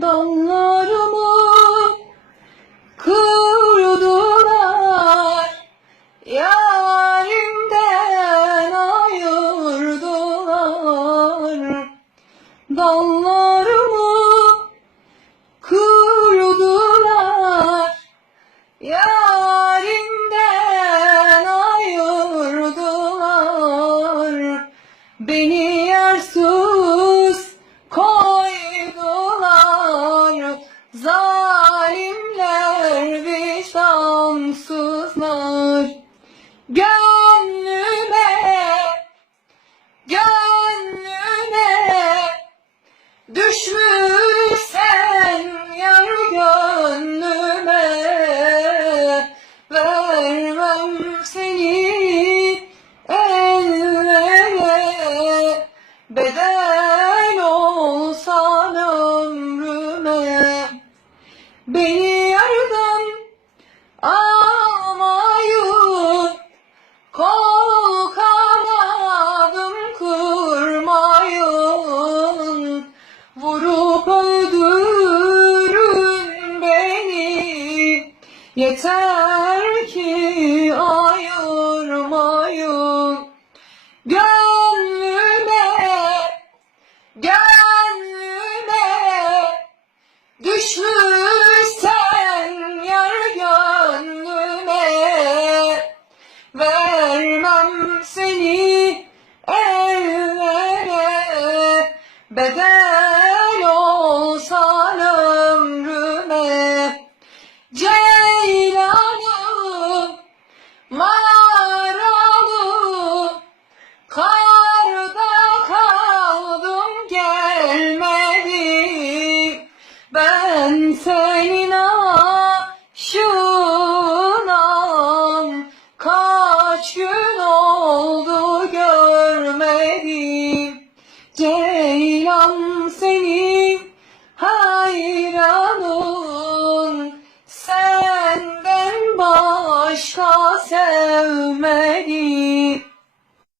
Damlarımı kırdılar Yarimden ayırdılar. Dallarımı kızlar. Gel. Yeter! senin aşınan Kaç gün oldu görmedim. Ceylan senin hayranın Senden başka sevmedim.